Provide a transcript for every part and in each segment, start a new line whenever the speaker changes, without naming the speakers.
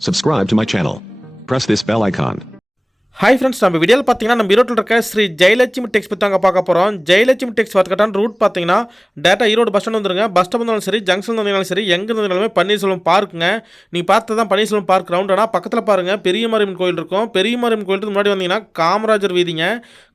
Subscribe to my channel. Press this bell icon.
Hi friends நம்ம வீடியோவில் பார்த்தீங்கன்னா நம்ம ஈரோட்டில் இருக்க ஸ்ரீ ஜெயலட்சுமி டெக்ஸ் பற்றி தாங்க பார்க்க போகிறோம் ஜெயலட்சுமி டெக்ஸ் பார்த்துக்கிட்டான் ரூட் பார்த்தீங்கன்னா டேட்டா ஈரோடு பஸ் ஸ்டாண்ட் வந்துருங்க. பஸ் ஸ்டாப் வந்தாலும் சரி ஜங்ஷன் வந்தாலும் சரி எங்கே இருந்தாலுமே பன்னீர்செல்வம் பார்க்குங்க நீங்கள் பார்த்து தான் பன்னீர்செல்வம் பார்க் ரவுண்ட் ஆனால் பக்கத்தில் பாருங்கள் பெரிய மாரியம்மன் கோயில் இருக்கும். பெரியமாரியம்மன் கோயிலுக்கு முன்னாடி வந்தீங்கன்னா காமராஜர் வீதிங்க.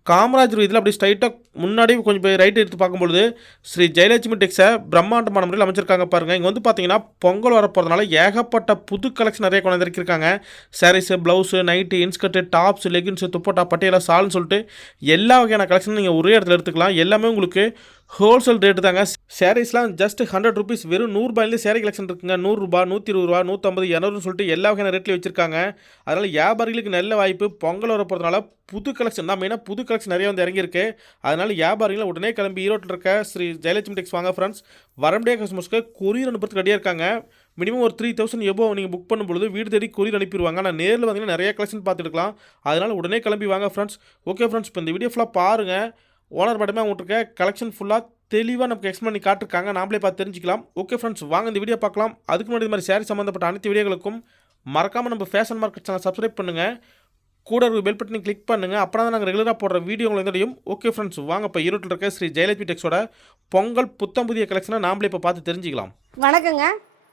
காமராஜர் வீதியில் அப்படி ஸ்ட்ரைட்டாக முன்னாடி கொஞ்சம் போய் ரைட் எடுத்து பார்க்கும்பொழுது ஸ்ரீ ஜெயலட்சுமி டெக்ஸை பிரம்மாண்டமான முறையில் அமைச்சிருக்காங்க பாருங்கள் இங்கே வந்து பார்த்தீங்கன்னா பொங்கல் வர போகிறதுனால ஏகப்பட்ட புது கலெக்ஷன் நிறைய கொண்டு வந்திருக்காங்க saris blouse nighty inskirt tops leggings dupatta Patiala சால்னு சொல்லிட்டு எல்லா வகையான கலெக்ஷனும் நீங்கள் ஒரே இடத்துல எடுத்துக்கலாம். எல்லாமே உங்களுக்கு ஹோல்சேல் ரேட்டு தாங்க. சாரீஸ்லாம் ஜஸ்ட் ஹண்ட்ரட் ருபீஸ் வெறும் நூறுபாயிலே சேரீ கலெக்ஷன் இருக்குங்க. நூறுரூபா நூற்றி இருபது ரூபா நூற்றம்பது இரநூறுன்னு சொல்லிட்டு எல்லா வகையான ரேட்லேயும் வச்சிருக்காங்க. அதனால் வியாபாரிகளுக்கு நல்ல வாய்ப்பு. பொங்கல் வர போகிறதுனால புது கலெக்ஷன் தான் மெயினாக புது கலெக்ஷன் நிறைய வந்து இறங்கியிருக்கு. அதனால் வியாபாரிகளை உடனே கிளம்பி ஈரோட்டில் இருக்க ஸ்ரீ ஜெயலட்சுமி டெக்ஸ் வாங்க ஃப்ரெண்ட்ஸ் வரமுடிய கஸ்டமர்ஸ்க்கு கொரியர் அனுப்புறதுக்கு ரெடியாக இருக்காங்க. மினிமம் ஒரு த்ரீ தௌசண்ட் எபோ நீங்கள் புக் பண்ணும்பொழுது வீடு தேடி கொரியர் அனுப்பிடுவாங்க ஆனால் நேரில் வந்தீங்கன்னா நிறைய கலெக்ஷன் பார்த்துருக்கலாம். அதனால் உடனே கிளம்பி வாங்க ஃப்ரெண்ட்ஸ் ஓகே ஃப்ரெண்ட்ஸ் இப்போ இந்த வீடியோ ஃபுல்லாக பாருங்கள் ஓனர் மட்டுமே அவங்க இருக்க கலெக்ஷன் ஃபுல்லாக தெளிவாக நமக்கு எக்ஸ்பிளைன் பண்ணி காட்டிருக்காங்க. நாமளே பார்த்து தெரிஞ்சுக்கலாம். ஓகே ஃப்ரெண்ட்ஸ் வாங்க இந்த வீடியோ பார்க்கலாம். அதுக்கு முன்னாடி இது மாதிரி சேரீ சம்மந்தப்பட்ட அனைத்து வீடியோகளுக்கும் மறக்காமல் நம்ம ஃபேஷன் மார்க்கெட் சேனல் சப்ஸ்கிரைப் பண்ணுங்கள் கூட ஒரு பெல் பட்டனை கிளிக் பண்ணுங்கள் அப்புறம் தான் நாங்கள் ரெகுலராக போடுற வீடியோ உங்களுக்கு தெரியும் ஓகே ஃப்ரெண்ட்ஸ் வாங்க இப்போ ஈரோட்டில் இருக்க ஸ்ரீ ஜெயலட்சுமி டெக்ஸோட பொங்கல் புத்தம் புதிய கலெக்ஷனை நாமளே இப்போ பார்த்து தெரிஞ்சுக்கலாம்.
வணக்கங்க.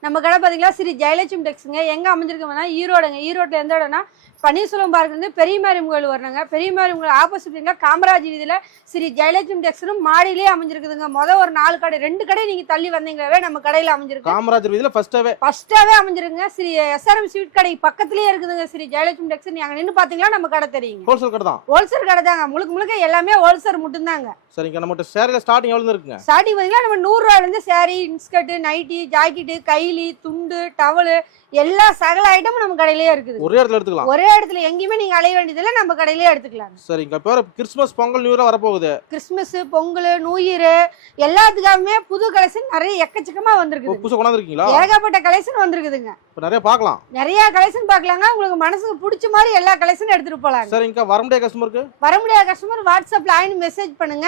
நம்ம கடை பார்த்தீங்களா ஸ்ரீ ஜெயலட்சுமி டெக்ஸுங்க எங்கே அமைஞ்சிருக்கோம்னா ஈரோடுங்க. ஈரோட்டில் எந்த இடம்னா பன்னீர்செல்வம் பெரிய மாரியம் கோயில் வரணுங்க. பெரிய மாரியம் கோயில் ஆப்போசிட்ங்க காமராஜ் வீதியில் ஸ்ரீ ஜெயலட்சுமி டெக்ஸ்னு மாடியிலே அமைஞ்சிருக்குதுங்க. மொதல் ஒரு நாலு கடை ரெண்டு கடை நீங்கள் தள்ளி வந்தீங்களாவே நம்ம கடையில் அமைஞ்சிருக்கு.
காமராஜர் வீதியில் ஃபஸ்ட்டாகவே
ஃபர்ஸ்டாவே அமைஞ்சிருக்குங்க. ஸ்ரீ எஸ்ஆர்எம் ஸ்வீட் கடை பக்கத்துலேயே இருக்குதுங்க. ஸ்ரீ ஜெயலட்சுமி டெக்ஸ் நீங்கள் நின்று பார்த்தீங்களா நம்ம கடை தெரியுங்க.
ஹோல்சேல் கடை தான்.
ஹோல்சேல் கடை தாங்க. முழுக்க முழுக்க எல்லாமே ஹோல்சேல் மட்டும்தாங்க.
சரிங்க நம்மகிட்ட சேரில் ஸ்டார்டிங் எவ்வளோ இருக்குங்க?
ஸ்டார்டிங் பார்த்தீங்கன்னா நம்ம நூறுரூவாலேருந்து சாரீ இன்ஸ்கர்ட்டு நைட்டி ஜாக்கெட்டு கைலி துண்டு டவலு எல்லா சகல ஐட்டமும் நம்ம கடையிலேயே இருக்குது.
ஒரே இடத்துல எடுத்துக்கலாம்.
ஒரே இடத்துல எங்கேயுமே நீங்க அலைய வேண்டியதில்லை நம்ம கடையிலேயே எடுத்துக்கலாம்.
சரிங்க. இப்போ கிறிஸ்மஸ் பொங்கல் நியூ இயர் வரப்போகுது.
கிறிஸ்மஸ் பொங்கல் நியூ இயர் எல்லாத்துக்காகவுமே புது கலெக்ஷன் நிறைய எக்கச்சக்கமா வந்திருக்குது
புதுசாக கொண்டாந்துருக்கீங்களா?
ஏகப்பட்ட கலெக்ஷன் வந்திருக்குதுங்க.
நிறைய பார்க்கலாம்.
நிறைய கலெக்ஷன் பார்க்கலாங்க. உங்களுக்கு மனசுக்கு பிடிச்ச மாதிரி எல்லா கலெக்ஷனும் எடுத்துட்டு போலாங்க.
சரிங்க. வர முடியாத கஸ்டமருக்கு
வர முடியாத கஸ்டமர் வாட்ஸ்அப்ல ஆயின் மெசேஜ் பண்ணுங்க.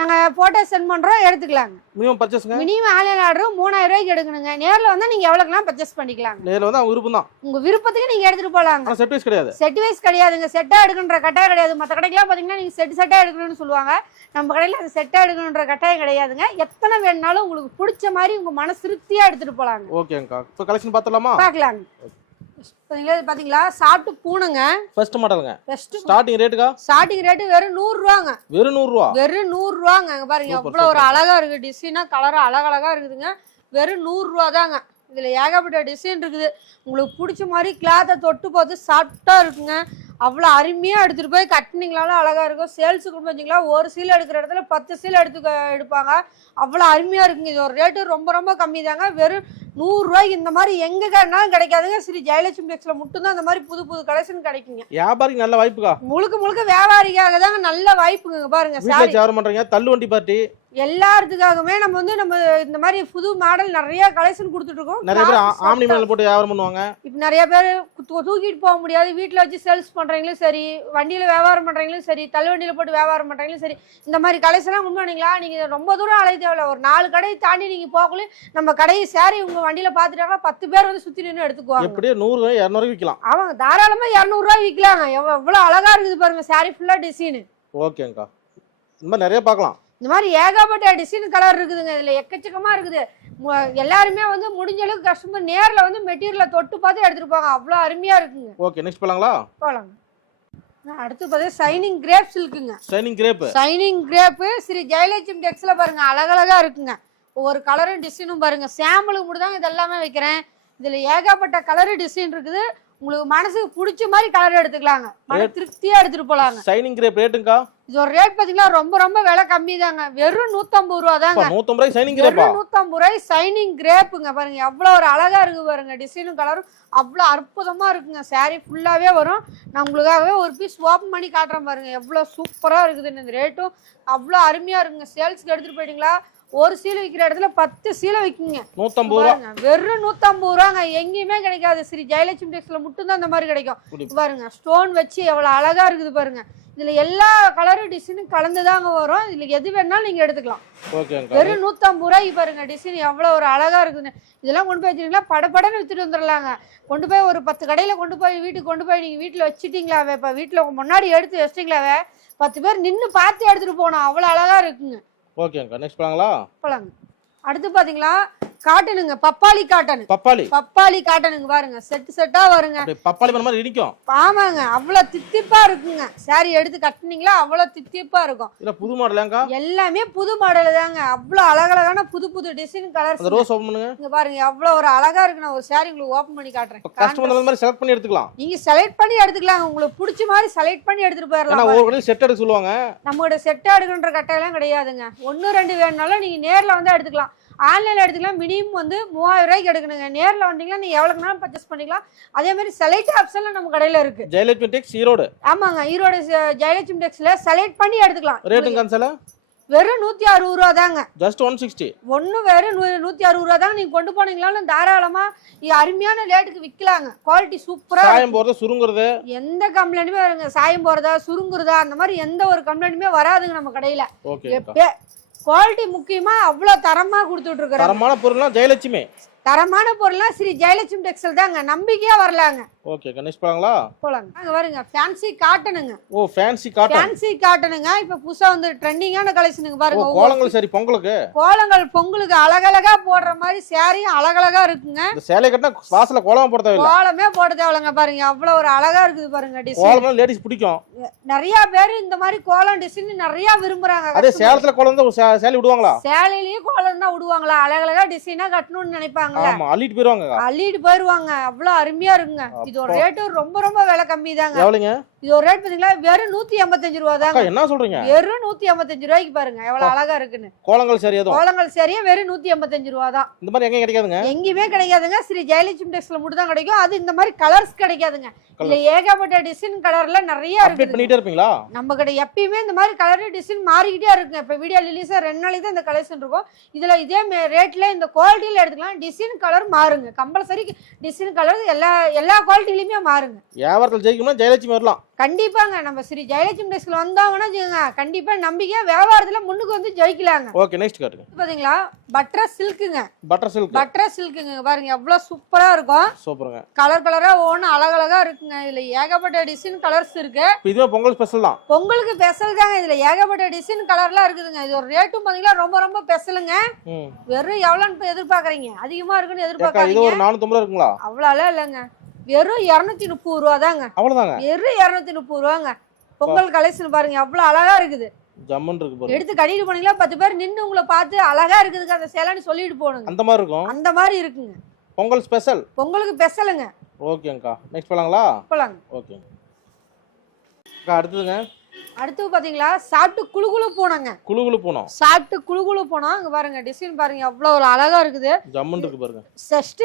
நாங்க போட்டோ சென்ட் பண்றோம் எடுத்துக்கலாங்க.
மினிமம் பர்ச்சேஸ்ங்க
மினிமம் ஆன்லைன் ஆர்டர் மூணாயிரம் ரூபாய்க்கு எடுக்கணுங்க. நேர்ல வந்தா நீங்க எவ்வளவுக்கெல்லாம் பர்ச்சேஸ் பண்ணிக்கலாங்க.
நேரில் வந்து அவங்க விருப்பம் தான்
உங்க விருப்பத்துக்கு நீங்க எடுத்துட்டு போலாங்க.
செட் வைஸ் கிடையாது.
செட் வைஸ் கிடையாதுங்க. செட்டா எடுக்கணுன்ற கட்டாயம் கிடையாது. மற்ற கடைக்கெல்லாம் பாத்தீங்கன்னா நீங்க செட் செட்டா எடுக்கணும்னு சொல்லுவாங்க. நம்ம கடையில அது செட்டா எடுக்கணுன்ற கட்டாயம் கிடையாதுங்க. எத்தனை வேணுனாலும் உங்களுக்கு பிடிச்ச மாதிரி உங்க மனசு திருப்தியா எடுத்துட்டு போலாங்க.
ஓகேங்கக்கா. இப்போ கலெக்ஷன் பார்த்தலாமா
பார்க்கலாங்க. பாத்தீங்களா இது பாத்தீங்களா? சாப்பிட்டு பூணுங்க.
ஃபர்ஸ்ட் மாடலுங்க
பெஸ்ட்
ஸ்டார்டிங் ரேட்டுக்கா
ஸ்டார்டிங் ரேட்டு வெறும் நூறு ரூபாங்க
வெறும் நூறுரூவா?
வெறும் நூறு ரூபாங்க அங்க பாருங்க எவ்வளவு ஒரு. அழகா இருக்கு. டிசைனா கலரா அழகழகா இருக்குதுங்க. வெறும் நூறு ரூபா தாங்க இதில் ஏகப்பட்ட டிசைன் இருக்குது. உங்களுக்கு பிடிச்ச மாதிரி கிளாத்தை தொட்டு பார்த்து சாஃப்டாக இருக்குங்க. அவ்வளோ அருமையாக எடுத்துகிட்டு போய் கட்டினீங்களாலும் அழகாக இருக்கும். சேல்ஸுக்கு வச்சிங்களா ஒரு சீல் எடுக்கிற இடத்துல பத்து சீல் எடுத்து எடுப்பாங்க. அவ்வளோ அருமையாக இருக்குங்க. இது ஒரு ரேட்டு ரொம்ப ரொம்ப கம்மி தாங்க வெறும் நூறுரூவாய்க்கு இந்த மாதிரி எங்கே வேணாலும் கிடைக்காதுங்க. ஸ்ரீ ஜெயலட்சுமி டெக்ஸில் மட்டும்தான் இந்த மாதிரி புது புது கலெக்ஷன் கிடைக்குங்க.
வியாபாரிக்கு நல்ல வாய்ப்புக்கா?
முழுக்க முழுக்க வியாபாரிக்காக தாங்க நல்ல வாய்ப்புங்க பாருங்க.
வீட்டில்
சாரி
வியாபாரம் பண்ணுறீங்க தள்ளு வண்டி பார்ட்டி
எல்லாத்துக்காகவுமே நம்ம வந்து நம்ம இந்த மாதிரி புது மாடல் நிறைய கலெக்ஷன் கொடுத்துட்டு இருக்கோம்.
நிறைய பேர் ஆம்னி போட்டு வியாபாரம் பண்ணுவாங்க.
இப்போ நிறைய பேர் தூக்கிட்டு போக முடியாது. வீட்டில் வச்சு சேல்ஸ் பண்ணுறவங்களும் சரி வண்டியில் வியாபாரம் பண்ணுறவங்களும் சரி தள்ளுவண்டியில் போட்டு வியாபாரம் பண்ணுறவங்களும் சரி இந்த மாதிரி கடைசெல்லாம் கொண்டு வந்தீங்களா நீங்கள்? ரொம்ப தூரம் அலைய தேவையில்ல. ஒரு நாலு கடை தாண்டி நீங்கள் போகக்குள்ளே நம்ம கடையை சாரி உங்கள் வண்டியில் பார்த்துட்டாங்கன்னா பத்து பேர் வந்து சுற்றி நின்று எடுத்துக்குவாங்க.
எப்படியே நூறு இரநூறு விற்கலாம்
அவங்க தாராளமாக இரநூறுவா விற்கலாங்க எவ்வளோ எவ்வளோ அழகாக இருக்குது பாருங்க சாரி ஃபுல்லாக டிசைனு
ஓகேங்கக்கா இந்த மாதிரி நிறைய பார்க்கலாம்.
இந்த மாதிரி ஏகப்பட்ட டிசைன் கலர் இருக்குதுங்க. இதில் எக்கச்சக்கமாக இருக்குது. எல்லாருமே வந்து முடிஞ்ச அளவுக்கு கஸ்டமர் நேரில் வந்து மெட்டீரியலை தொட்டு பார்த்து எடுத்துகிட்டு போங்க. அவ்வளோ அருமையாக இருக்குங்க.
ஓகே நெக்ஸ்ட் போலாங்களா?
போலாங்க. அடுத்து பார்த்தா சைனிங் கிரேப்ஸ் இருக்குங்க
shining crepe
shining crepe Sri Jayalakshmi டெக்ஸ்ல பாருங்க அழகழகா இருக்குங்க. ஒவ்வொரு கலரும் டிசைனும் பாருங்க சாம்பிளுக்கு மட்டும் தான் இது எல்லாமே வைக்கிறேன். இதுல ஏகப்பட்ட கலரு டிசைன் இருக்குது. உங்களுக்கு மனசுக்கு பிடிச்ச மாதிரி கலர் எடுத்துக்கலாங்க. மன திருப்தியா எடுத்துட்டு போலாங்க.
ஷைனிங் கிரேப் ரேட்டுங்கக்கா
இது ஒரு ரேட் பாத்தீங்கன்னா ரொம்ப ரொம்ப விலை கம்மி தாங்க வெறும் நூத்தம்பது ரூபா தாங்க.
நூற்றம்பது ரூபாய் ஷைனிங்
வெறும் நூத்தம்பது ரூபாய் சைனிங் கிரேப்புங்க பாருங்க. எவ்வளவு ஒரு அழகா இருக்கு பாருங்க. டிசைனும் கலரும் அவ்வளோ அற்புதமா இருக்குங்க. Saree ஃபுல்லாவே வரும். நான் உங்களுக்காகவே ஒரு பீஸ் ஓப்பன் பண்ணி காட்டுறேன் பாருங்க. எவ்வளோ சூப்பரா இருக்குதுன்னு. இந்த ரேட்டும் அவ்வளோ அருமையா இருக்குங்க. சேல்ஸ்க்கு எடுத்துட்டு போயிட்டீங்களா? ஒரு சீலை விற்கிற இடத்துல பத்து சீலை விற்குங்க
நூத்தம்பது ரூபா.
வெறும் நூத்தம்பது ரூபாங்க. எங்கேயுமே கிடைக்காது. ஸ்ரீ ஜெயலட்சுமி டெக்ஸ்ல மட்டும்தான் இந்த மாதிரி கிடைக்கும். பாருங்க ஸ்டோன் வச்சு எவ்வளவு அழகா இருக்குது பாருங்க. இதுல எல்லா கலரும் டிசைனும் கலந்துதாங்க வரும். இதுல எது வேணாலும் நீங்க எடுத்துக்கலாம். வெறும் நூத்தம்பது ரூபாய்க்கு பாருங்க டிசைன் எவ்வளவு ஒரு அழகா இருக்குதுன்னு. இதெல்லாம் கொண்டு போய் வச்சிருக்கீங்களா படபடன்னு வித்துட்டு வந்துடலாங்க கொண்டு போய் ஒரு பத்து கடையில கொண்டு போய் வீட்டுக்கு கொண்டு போய் நீங்க வீட்டுல வச்சிட்டீங்களாவே. இப்ப வீட்டுல முன்னாடி எடுத்து வச்சிட்டீங்களாவே. பத்து பேர் நின்னு பார்த்து எடுத்துட்டு போனோம் அவ்வளவு அழகா இருக்குங்க.
ஓகேங்கக்கா நெக்ஸ்ட் போலாங்களா
போலாங்க அடுத்து பார்த்தீங்களா காட்டனுங்க பப்பாளி காட்டன்
பப்பாளி.
பப்பாளி காட்டனுங்க பாருங்க செட்டு செட்டா வருங்க.
பப்பாளி பண்ண மாதிரி இடிக்கும்.
ஆமாங்க அவ்வளவு தித்திப்பா இருக்குங்க. சாரி எடுத்து கட்டுனீங்களா அவ்வளவு தித்திப்பா இருக்கும்.
இல்ல புது மாடலாங்கா
எல்லாமே புது மாடல் தாங்க. அவ்வளவு அழகழகான புது புது டிசைன் கலர்ஸ்
ரோஸ் ஓப்பன் பண்ணுங்க.
இங்க பாருங்க எவ்வளவு ஒரு அழகா இருக்கு நான் ஒரு சாரி உங்களுக்கு ஓபன் பண்ணி காட்டுறேன்.
கஸ்டமர் மாதிரி செலக்ட் பண்ணி எடுத்துக்கலாம்.
நீங்க செலக்ட் பண்ணி எடுத்துக்கலாம் உங்களுக்கு பிடிச்ச மாதிரி செலக்ட் பண்ணி எடுத்துட்டு
ஏன்னா
போயிடலாம்
ஒவ்வொரு கடையில் செட் எடுக்க சொல்லுவாங்க.
நம்மளோட செட் எடுக்கணுன்ற கட்டாயெல்லாம் கிடையாதுங்க. ஒன்று ரெண்டு வேணுனாலும் நீங்க நேர்ல வந்து எடுத்துக்கலாம். ஆன்லைன்ல எடுத்துக்கலாம். மினிமம் வந்து மூவாயிரம் ரூபாய்க்கு எடுக்கணுங்க. நேர்ல வந்தீங்கன்னா நீங்க எவ்வளவுனாலும் பர்ச்சேஸ் பண்ணிக்கலாம். அதே மாதிரி செலக்ட் ஆப்ஷன்ல நம்ம கடையில இருக்கு.
ஜெயலட்சுமி டெக்ஸ் ஈரோடு.
ஆமாங்க ஈரோடு ஜெயலட்சுமி டெக்ஸ்ல செலக்ட் பண்ணி எடுத்துக்கலாம்.
ரேட்டுங்க கான்சல
வெறும் நூத்தி அறுபது ரூபா தாங்க
ஜஸ்ட் ஒன் சிக்ஸ்டி
ஒண்ணு வெறும் நூத்தி அறுபது ரூபா தாங்க. நீங்க கொண்டு போனீங்களாலும் தாராளமா அருமையான ரேட்டுக்கு விக்கலாங்க. குவாலிட்டி சூப்பரா
சாயம் போறது சுருங்குறது.
எந்த கம்ப்ளைண்ட்டுமே வருங்க. சாயம் போறதா சுருங்குறதா அந்த மாதிரி எந்த ஒரு கம்ப்ளைண்ட்டுமே வராதுங்க நம்ம கடையில. குவாலிட்டி முக்கியமா அவ்வளவு தரமா கொடுத்துட்டு இருக்கிறாங்க.
தரமான பொருள்லாம் ஜெயலட்சுமி.
தரமான பொருள்லாம் ஸ்ரீ ஜெயலட்சுமி டெக்ஸ்டைல் தாங்க. நம்பிக்கையா வரலாங்க.
ஓகே நெக்ஸ்ட் போலாங்களா
போலாங்க. அங்க வருங்க. ஃபேன்சி காட்டனுங்க
ஓ ஃபேன்சி காட்டன்
ஃபேன்சி காட்டனுங்க இப்ப புதுசா வந்து ட்ரெண்டிங்கான கலெக்ஷனுங்க பாருங்க.
கோலங்கள் சரி பொங்கலுக்கு?
கோலங்கள் பொங்கலுக்கு அழகழகா போடுற மாதிரி சேரீயும் அழகழகா இருக்குங்க.
இந்த சேலை கட்டினா வாசல கோலம் போட தேவையில்ல.
கோலமே போட தேவையில்லைங்க பாருங்க. அவ்வளவு ஒரு அழகா இருக்குது பாருங்க டிசைன்
கோலம் லேடிஸ் பிடிக்கும்.
நிறைய பேர் இந்த மாதிரி கோலம் டிசைன் நிறைய விரும்புறாங்க.
அதே. சேலத்துல கோலம் தான் சேலை விடுவாங்களா?
சேலையிலயே கோலம் தான் விடுவாங்களா? அழகழகா டிசைனா கட்டணும்னு நினைப்பாங்கல்ல.
ஆமா அள்ளிட்டு போயிருவாங்க
அள்ளிட்டு போயிருவாங்க. அவ்வளவு அருமையா இருக்குங்க. இது ஒரு ரேட்டு ரொம்ப ரொம்ப விலை கம்மி தாங்க இது ஒரு ரேட் பாத்தீங்களா? வெறும் நூத்தி எண்பத்தஞ்சு ரூபா
அக்கா என்ன சொல்றீங்க?
வெறும் நூத்தி எண்பத்தஞ்சு ரூபாய்க்கு பாருங்க எவ்வளவு அழகா இருக்குன்னு.
கோலங்கள் சரி எதுவும்?
கோலங்கள் சரியா வெறும் நூத்தி எண்பத்தஞ்சு ரூபா தான்.
இந்த மாதிரி எங்கேயும் கிடைக்காதுங்க?
எங்கேயுமே கிடைக்காதுங்க. ஸ்ரீ ஜெயலட்சுமி டெக்ஸ்ல மட்டும் தான் கிடைக்கும். அது இந்த மாதிரி கலர்ஸ் கிடைக்காதுங்க. இதுல ஏகப்பட்ட டிசைன் கலர்ல நிறைய இருக்குது.
பண்ணிட்டே இருப்பீங்களா?
நம்ம கடை எப்பயுமே இந்த மாதிரி கலர் டிசைன் மாறிக்கிட்டே இருக்குங்க. இப்போ வீடியோ ரிலீஸாக ரெண்டு நாளைக்கு தான் இந்த கலெக்ஷன் இருக்கும். இதில் இதே ரேட்டில் இந்த குவாலிட்டியில் எடுத்துக்கலாம். டிசைன் கலர் மாறுங்க. கம்பல்சரி டிசைன் கலர் எல்லா எல்லா குவாலிட்டிலையுமே மாறுங்க.
வியாபாரத்தில் ஜெயிக்கணும்னா ஜெயலட்சுமி வரலாம்.
கண்டிப்பாங்க நம்ம ஸ்ரீ ஜெயலட்சுமி டெஸ்கில் வந்தாங்கன்னா வச்சுக்கோங்க கண்டிப்பாக நம்பிக்கையாக வியாபாரத்தில் முன்னுக்கு வந்து ஜெயிக்கலாங்க.
ஓகே நெக்ஸ்ட் காட்டுங்க
பார்த்தீங்களா பட்டர் சில்க்குங்க
பட்டர் சில்க்
பட்டர் சில்க்குங்க பாருங்க எவ்வளோ சூப்பராக இருக்கும்.
சூப்பருங்க.
கலர் கலராக ஒவ்வொன்றும் அழகழகா இருக்குங்க. இதில் ஏகப்பட்ட டிசைன் கலர்ஸ் இருக்கு.
இதுவே பொங்கல் ஸ்பெஷல் தான்.
பொங்கலுக்கு ஸ்பெஷல் தாங்க. இதுல ஏகப்பட்ட டிசைன் கலர்லாம் இருக்குதுங்க. இது ஒரு ரேட்டும் பாத்தீங்கன்னா ரொம்ப ரொம்ப ஸ்பெஷலுங்க வெறும் எவ்வளோன்னு இப்ப எதிர்பார்க்கறீங்க? அதிகமா இருக்குன்னு
ஏக்கா இது
எதிர்பார்க்கறீங்க
ஒரு நானூத்தம்பது ரூபா இருக்குங்களா?
அவ்வளோலாம் இல்லைங்க. வெறும் இரநூத்தி முப்பது ரூபா தாங்க
அவ்வளவுதாங்க.
வெறும் இரநூத்தி முப்பது ரூபாங்க. பொங்கல் கலெக்ஷன் பாருங்க எவ்வளவு அழகா இருக்குது.
ஜம்மன் இருக்கு பாருங்க.
எடுத்து கட்டிட்டு போனீங்களா பத்து பேர் நின்று உங்களை பார்த்து அழகா இருக்குதுங்க அந்த சேலைன்னு சொல்லிட்டு போகணுங்க.
அந்த மாதிரி இருக்கும்.
அந்த மாதிரி இருக்குங்க.
பொங்கல் ஸ்பெஷல்?
பொங்கலுக்கு ஸ்பெஷலுங்க.
ஓகேங்கக்கா. நெக்ஸ்ட் போலாங்களா?
போலாங்க.
ஓகே. அக்கா அடுத்ததுங்க.
அடுத்து பாத்தீங்களா சாப்பிட்டு குழு குழு போனோங்க.
குழு குழு போனோம்.
சாப்பிட்டு குழு குழு போனோம். அங்க பாருங்க டிசைன் பாருங்க எவ்வளவு ஒரு அழகா இருக்குது.
ஜம்மன் இருக்கு பாருங்க.
ஜஸ்ட்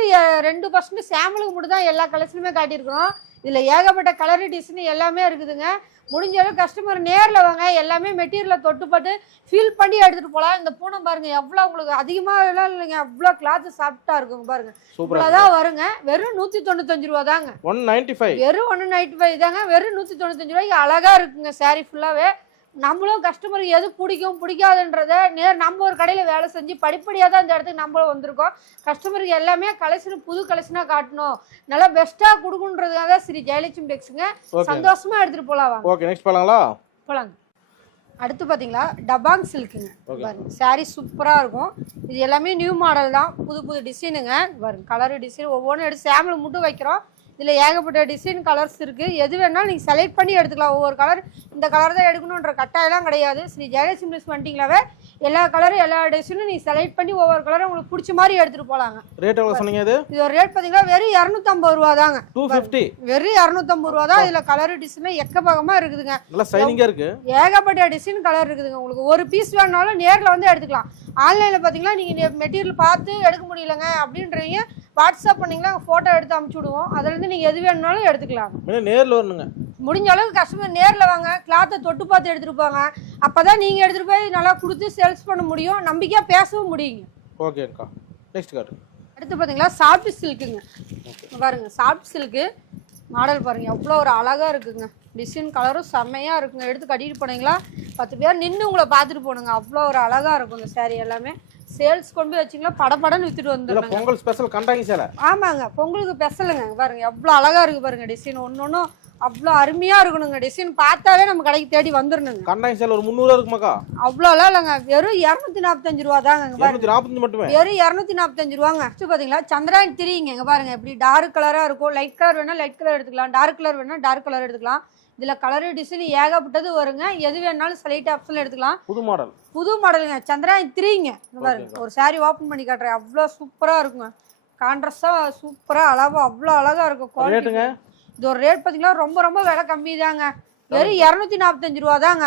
ரெண்டு பர்சன்ட் சாம்பிளுக்கு மட்டும் தான் எல்லா கலெக்ஷனுமே காட்டியிருக்கிறோம். இதுல ஏகப்பட்ட கலர் டிசைன் எல்லாமே இருக்குதுங்க. முடிஞ்ச அளவு கஸ்டமர் நேர்ல வாங்க. எல்லாமே மெட்டீரியலை தொட்டுப்பட்டு ஃபீல் பண்ணி எடுத்துட்டு போலாம். இந்த பூனை பாருங்க எவ்வளவு உங்களுக்கு அதிகமா எல்லாம் இல்லைங்க. எவ்வளவு கிளாத் சாப்பிட்டா இருக்குங்க பாருங்க.
சூப்பரா
இவ்வளவுதான் வருங்க. வெறும் நூத்தி தொண்ணூத்தஞ்சு ரூபா தாங்க.
ஒன் நைன்டி ஃபைவ்
வெறும் ஒன்று நைட் ஃபைவ் தாங்க. வெறும் நூற்றி தொண்ணூத்தஞ்சு ரூபாய்க்கு அழகா இருக்குங்க. saree ஃபுல்லாகவே நம்மளும் கஸ்டமருக்கு எது பிடிக்கும் பிடிக்காதுன்றத நேர் நம்ம ஒரு கடையில் வேலை செஞ்சு படிப்படியாக தான் இந்த இடத்துக்கு நம்மளும் வந்திருக்கோம். கஸ்டமருக்கு எல்லாமே கலெக்ஷன் புது கலெக்ஷனாக காட்டணும். நல்லா பெஸ்ட்டாக கொடுக்கணுன்றதுக்காக தான் ஸ்ரீ ஜெயலட்சுமி டெக்ஸுங்க
ஓகே
சந்தோஷமா எடுத்துட்டு போலாம் வாங்க.
ஓகே நெக்ஸ்ட் போலாங்களா?
போலாங்க. அடுத்து பார்த்தீங்களா டபாங் சில்க்குங்க. பாருங்க saree சூப்பராக இருக்கும். இது எல்லாமே நியூ மாடல் தான். புது புது டிசைனுங்க பாருங்க கலர் டிசைன் ஒவ்வொன்றும் எடுத்து சாம்பிள் மட்டும் வைக்கிறோம். இதில் ஏகப்பட்ட டிசைன் கலர்ஸ் இருக்குது எது வேணாலும் நீங்கள் செலக்ட் பண்ணி எடுத்துக்கலாம். ஒவ்வொரு கலர் இந்த கலர் தான் எடுக்கணுன்ற கட்டாயம்லாம் கிடையாது. ஸ்ரீ ஜெயலட்சுமி மிஸ் பண்ணிட்டீங்களாவே எல்லா கலரும் எல்லா டிசைனும் நீங்கள் செலக்ட் பண்ணி ஒவ்வொரு கலரும் உங்களுக்கு பிடிச்ச மாதிரி எடுத்துகிட்டு போகலாங்க
ரேட் எவ்வளோ சொன்னீங்க இது?
இது ஒரு ரேட் பார்த்தீங்கன்னா வெறும் இரநூத்தம்பது ரூபா தாங்க
டூ ஃபிஃப்டி
வெறும் இரநூத்தம்பது ரூபா தான் இதில் கலர் டிசைன் எக்கபகமாக இருக்குதுங்க.
நல்லா சைனிங்காக இருக்கு.
ஏகப்பட்ட டிசைன் கலர் இருக்குதுங்க. உங்களுக்கு ஒரு பீஸ் வேணாலும் நேரில் வந்து எடுத்துக்கலாம். ஆன்லைனில் பார்த்தீங்கன்னா நீங்கள் மெட்டீரியல் பார்த்து எடுக்க முடியலங்க அப்படின்றீங்க வாட்ஸ்அப் பண்ணிங்கன்னா ஃபோட்டோ எடுத்து அமுச்சு விடுவோம். அதுலேருந்து நீங்கள் எது வேணுனாலும் எடுத்துக்கலாம்.
நேரில் வரணுங்க.
முடிஞ்ச அளவுக்கு கஸ்டமர் நேரில் வாங்க. கிளாத்தை தொட்டு பார்த்து எடுத்துகிட்டு போங்க. அப்போ தான் நீங்கள் எடுத்துகிட்டு போய் நல்லா கொடுத்து சேல்ஸ் பண்ண முடியும். நம்பிக்கையாக பேசவும் முடியுங்க.
ஓகேங்கக்கா நெக்ஸ்ட் காட்டு
அடுத்து பார்த்தீங்களா சாஃப்ட் சில்க்குங்க பாருங்க சாஃப்ட் சில்க்கு மாடல் பாருங்க. எவ்வளோ ஒரு அழகாக இருக்குங்க. டிசைன் கலரும் செம்மையாக இருக்குங்க. எடுத்து கட்டிட்டு போனீங்களா? பத்து பேர் நின்று உங்களை பார்த்துட்டு போனுங்க அவ்வளோ ஒரு அழகாக இருக்கும் இந்த எல்லாமே. சேல்ஸ் கொண்டு போய் வச்சிங்களா? படபடன்னு வித்துட்டு வந்துடுங்க
பொங்கல் ஸ்பெஷல் கண்டாங்கி சேலை.
ஆமாங்க பொங்கலுக்கு பெசலுங்க பாருங்க எவ்வளோ அழகாக இருக்கு பாருங்க டிசைன் ஒன்று ஒன்றும் அவ்வளோ அருமையாக இருக்கணுங்க. டிசைன் பார்த்தாவே நம்ம கடைக்கு தேடி வந்துடணுங்க
கண்டாங்கி சேலை ஒரு முந்நூறுவா இருக்குமாக்கா
அவ்வளோலாம் இல்லைங்க. வெறும் இரநூத்தி நாற்பத்தஞ்சு ரூபா தாங்க பாருங்க.
நாற்பத்தஞ்சு மட்டுமே?
வெறும் இரநூத்தி நாற்பத்தஞ்சு ரூபாங்க. நெக்ஸ்ட் பாத்தீங்களா? சந்திராயன் திரிங்க இங்க பாருங்க எப்படி டார்க் கலரா இருக்கும் லைட் கலர் வேணா லைட் கலர் எடுத்துக்கலாம். டார்க் கலர் வேணா டார்க் கலர் எடுத்துக்கலாம். இதுல கலர் டிசைன் ஏகப்பட்டது வருங்க. எது வேணாலும் செலக்ட் ஆப்ஷன்ல எடுத்துக்கலாம்.
புது மாடல்
புது மாடலுங்க சந்திராயன் த்ரீங்க. பாருங்க. ஒரு saree ஓப்பன் பண்ணி காட்டுறேன். அவ்வளோ சூப்பரா இருக்குங்க. கான்ட்ரஸ்டா சூப்பரா அழகா அவ்வளோ அழகா இருக்கும்.
ரேட்டுங்க
இது ஒரு ரேட் பாத்தீங்களா ரொம்ப ரொம்ப விலை கம்மி தாங்க. வெறும் இரநூத்தி நாற்பத்தஞ்சு ரூபா தாங்க.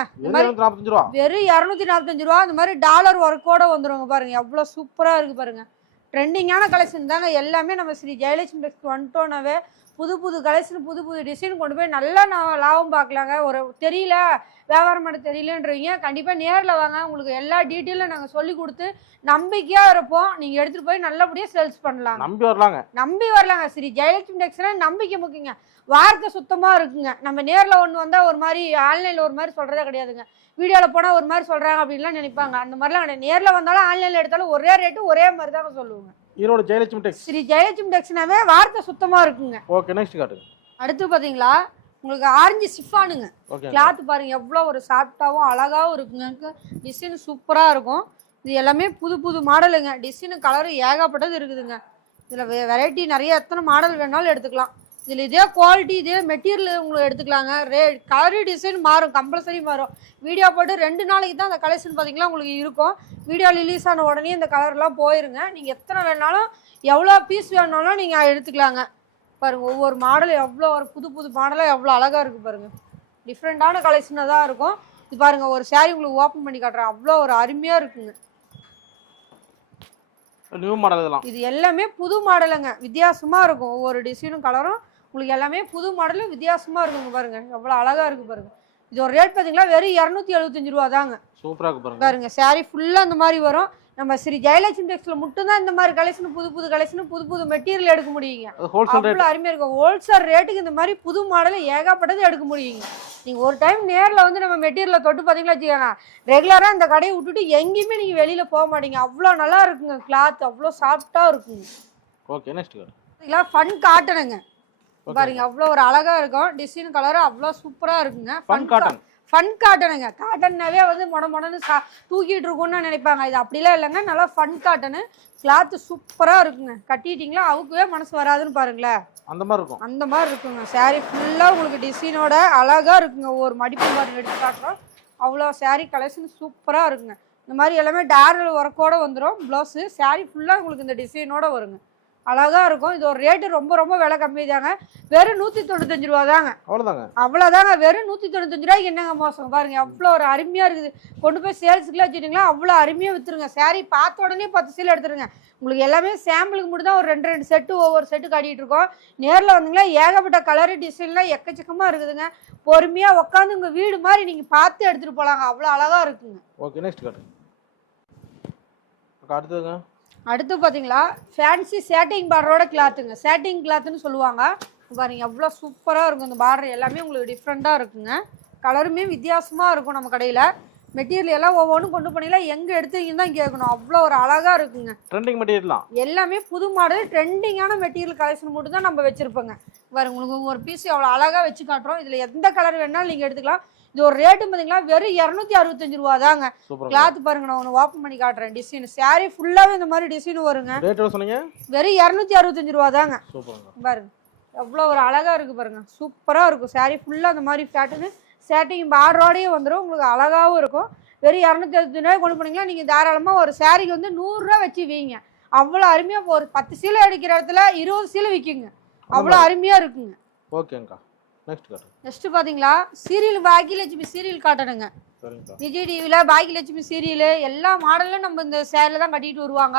வெறும் இரநூத்தி நாற்பத்தஞ்சு ரூபா? இந்த மாதிரி டாலர் ஒர்க்கோட வந்துருங்க பாருங்க. எவ்வளோ சூப்பராக இருக்கு பாருங்க. ட்ரெண்டிங்கான கலெக்ஷன் தாங்க. எல்லாமே நம்ம ஸ்ரீ ஜெயலட்சுமி டெக்ஸ்ட் வந்துட்டோனாவே புது புது கலெக்ஷன் புது புது டிசைன் கொண்டு போய் நல்லா நான் லாபம் பார்க்கலாங்க ஒரு தெரியல வியாபாரம் பண்ண தெரியலன்றீங்க கண்டிப்பாக நேரில் வாங்க. உங்களுக்கு எல்லா டீட்டெயிலும் நாங்கள் சொல்லி கொடுத்து நம்பிக்கையாக இருப்போம். நீங்கள் எடுத்துகிட்டு போய் நல்லபடியாக சேல்ஸ் பண்ணலாம்.
நம்பி வரலாங்க.
நம்பி வரலாங்க. ஸ்ரீ ஜெயலட்சுமி டெக்ஸ்னா நம்பிக்கை முக்கியங்க. வார்த்தை சுத்தமாக இருக்குங்க. நம்ம நேரில் ஒன்று வந்தால் ஒரு மாதிரி ஆன்லைனில் ஒரு மாதிரி சொல்கிறதே கிடையாதுங்க. வீடியோவில் போனால் ஒரு மாதிரி சொல்கிறாங்க அப்படின்லாம் நினைப்பாங்க. அந்த மாதிரிலாம் கிடையாது. நேரில் வந்தாலும் ஆன்லைனில் எடுத்தாலும் ஒரே ரேட்டு ஒரே மாதிரி தாங்க சொல்லுவாங்க.
ஈரோடு ஜெயலட்சுமி டெக்ஸ்.
ஸ்ரீ ஜெயலட்சுமி டெக்ஸ்னாவே வார்த்தை சுத்தமாக இருக்குங்க.
ஓகே நெக்ஸ்ட் காட்டுங்க
அடுத்து பார்த்தீங்களா உங்களுக்கு ஆரஞ்சு சிஃபானுங்க. கிளாத் பாருங்க எவ்வளோ ஒரு சாஃப்டாகவும் அழகாகவும் இருக்குங்க. டிசைன் சூப்பராக இருக்கும். இது எல்லாமே புது புது மாடலுங்க டிசைனு கலரு ஏகப்பட்டது இருக்குதுங்க. இதில் வெரைட்டி நிறைய எத்தனை மாடல் வேணாலும் எடுத்துக்கலாம். இதில் இதே குவாலிட்டி இதே மெட்டீரியல் உங்களுக்கு எடுத்துக்கலாங்க. ரே கலரு டிசைன் மாறும் கம்பல்சரி மாறும். வீடியோ போட்டு ரெண்டு நாளைக்கு தான் அந்த கலெக்ஷன் பார்த்தீங்களா உங்களுக்கு இருக்கும். வீடியோ ரிலீஸ் ஆன உடனே இந்த கலர்லாம் போயிருங்க. நீங்கள் எத்தனை வேணாலும் எவ்வளோ பீஸ் வேணாலும் நீங்கள் எடுத்துக்கலாங்க. பாருங்க ஒவ்வொரு மாடல் எவ்வளோ ஒரு புது புது மாடலாக எவ்வளோ அழகாக இருக்குது பாருங்க. டிஃப்ரெண்ட்டான கலெக்ஷனாக தான் இருக்கும். இது பாருங்க ஒரு saree உங்களுக்கு ஓப்பன் பண்ணி காட்டுறேன். அவ்வளோ ஒரு அருமையாக இருக்குங்க.
நியூ மாடல் இதெல்லாம்.
இது எல்லாமே புது மாடலுங்க வித்தியாசமாக இருக்கும். ஒவ்வொரு டிசைனும் கலரும் உங்களுக்கு எல்லாமே புது மாடலும் வித்தியாசமாக இருக்குங்க பாருங்க. எவ்வளோ அழகாக இருக்கு பாருங்க. இது ஒரு ரேட் பார்த்தீங்களா வெறும் இரநூத்தி எழுபத்தஞ்சு ரூபா தாங்க.
சூப்பரா இருக்கு பாருங்க.
பாருங்க saree ஃபுல்லாக அந்த மாதிரி வரும். நம்ம ஸ்ரீ ஜெயலட்சுமி டெக்ஸ்டில் மட்டும்தான் இந்த மாதிரி கலெக்ஷன் புது புது கலெக்ஷன் புது புது மெட்டீரியல் எடுக்க முடியுங்க. அவ்வளோ அருமையாக இருக்கும். ஹோல்சேல் ரேட்டுக்கு இந்த மாதிரி புது மாடல் ஏகப்பட்டது எடுக்க முடியுங்க. நீங்கள் ஒரு டைம் நேரில் வந்து நம்ம மெட்டீரியலை தொட்டு பார்த்தீங்களா வச்சுக்கோங்க ரெகுலராக இந்த கடையை விட்டுட்டு எங்கேயுமே நீங்கள் வெளியில் போக மாட்டீங்க. அவ்வளோ நல்லா இருக்குங்க கிளாத் அவ்வளோ சாஃப்டாக இருக்குங்க.
ஓகே நெக்ஸ்ட்
பார்த்தீங்களா ஃபன் காட்டனுங்க
Okay.
பாருங்க அவ்வளோ ஒரு அழகா இருக்கும். டிசைன் கலரும் அவ்வளோ சூப்பராக இருக்குங்க.
Fun cotton.
ஃபன் காட்டனுங்க காட்டன்னாவே வந்து மொட மொடன்னு சா தூக்கிட்டு இருக்கும்னு நினைப்பாங்க. இது அப்படிலாம் இல்லைங்க. நல்லா ஃபன் காட்டனு கிளாத்து சூப்பராக இருக்குங்க. கட்டிட்டீங்களா? அவுக்கவே மனசு வராதுன்னு பாருங்களேன்.
அந்த மாதிரி இருக்கும்.
அந்த மாதிரி இருக்குங்க. Saree ஃபுல்லாக உங்களுக்கு டிசைனோட அழகாக இருக்குங்க. ஒரு மடிப்பு பாருங்க எடுத்து காட்டுறோம். அவ்வளோ saree கலெக்ஷன் சூப்பராக இருக்குங்க. இந்த மாதிரி எல்லாமே டேரல் ஒர்க்கோட வந்துடும் ப்ளவுஸு saree ஃபுல்லாக உங்களுக்கு இந்த டிசைனோட வருங்க. அழகாக இருக்கும். இது ஒரு ரேட்டு ரொம்ப ரொம்ப விலை கம்மி தாங்க வெறும் நூற்றி தொண்ணூத்தஞ்சு ரூபா தாங்க.
அவ்வளவுதாங்க.
அவ்வளோதாங்க வெறும் நூற்றி தொண்ணூத்தஞ்சு ரூபாய்க்கு என்னங்க மோசம்? பாருங்க அவ்வளோ ஒரு அருமையாக இருக்குது. கொண்டு போய் சேல்ஸுக்குலாம் வச்சுட்டிங்களா அவ்வளோ அருமையாக விற்றுருங்க saree பார்த்த உடனே பத்து சீல் எடுத்துருங்க. உங்களுக்கு எல்லாமே சாம்பிளுக்கு மட்டும் தான் ஒரு ரெண்டு ரெண்டு செட்டு ஒவ்வொரு செட்டு காட்டிகிட்டு இருக்கோம். நேரில் வந்தீங்களா ஏகப்பட்ட கலரு டிசைன்லாம் எக்கச்சக்கமாக இருக்குதுங்க. பொறுமையாக உட்காந்து உங்கள் வீடு மாதிரி நீங்கள் பார்த்து எடுத்துகிட்டு போகலாங்க அவ்வளோ அழகாக இருக்குங்க.
ஓகே நெக்ஸ்ட் காட்டு அக்கா, அடுத்ததுங்க.
அடுத்து பார்த்தீங்களா ஃபேன்சி சேட்டிங் பார்டரோட கிளாத்துங்க சேட்டிங் கிளாத்துன்னு சொல்லுவாங்க. பாருங்க எவ்வளோ சூப்பராக இருக்கும் இந்த பார்டர் எல்லாமே உங்களுக்கு டிஃப்ரெண்ட்டாக இருக்குங்க. கலருமே வித்தியாசமாக இருக்கும் நம்ம கடையில். மெட்டீரியல் எல்லாம் ஒவ்வொன்றும் கொண்டு போனீங்களா எங்கே எடுத்தீங்கன்னு தான் கேட்கணும். அவ்வளோ ஒரு அழகாக இருக்குங்க.
ட்ரெண்டிங் மெட்டீரியல்லாம்
எல்லாமே புது மாடல் ட்ரெண்டிங்கான மெட்டீரியல் கலெக்ஷன் மட்டும் தான் நம்ம வச்சுருப்போங்க. பாருங்க உங்களுக்கு ஒரு பீஸ் எவ்வளோ அழகாக வச்சு காட்டுறோம். இதில் எந்த கலர் வேணாலும் நீங்கள் எடுத்துக்கலாம். இது ஒரு ரேட்டு பார்த்தீங்களா வெறும் இரநூத்தி அறுபத்தஞ்சு ரூபா தாங்க. கிளாத் பாருங்க நான் ஒன்று ஓப்பன் பண்ணி காட்டுறேன். டிசைன் saree ஃபுல்லாகவே இந்த மாதிரி டிசைன் வருங்க. வெறும் இரநூத்தி அறுபத்தஞ்சு ரூபா தாங்க. பாருங்க எவ்வளோ ஒரு அழகாக இருக்குது பாருங்க. சூப்பராக இருக்கும். saree ஃபுல்லாக அந்த மாதிரி ஃபேட்டுன்னு சேட்டிங் பார்டரோடயே வந்துடும் உங்களுக்கு அழகாகவும் இருக்கும். வெறும் இரநூத்தி அறுபத்தஞ்சு ரூபாய் கொண்டு போனீங்கன்னா நீங்கள் தாராளமாக ஒரு சாரிக்கு வந்து நூறுரூவா வச்சு வீங்க. அவ்வளோ அருமையாக ஒரு பத்து சீலை அடிக்கிற இடத்துல இருபது சீலை விற்குங்க அவ்வளோ அருமையாக இருக்குங்க.
ஓகேங்கக்கா நெக்ஸ்ட் காட்டு.
நெக்ஸ்ட் பார்த்தீங்களா சீரியல் பாக்கியலட்சுமி சீரியல் காட்டணுங்க. விஜய் டிவியில் பாக்கியலட்சுமி சீரியலு எல்லா மாடலும் நம்ம இந்த சேரில் தான் கட்டிட்டு வருவாங்க.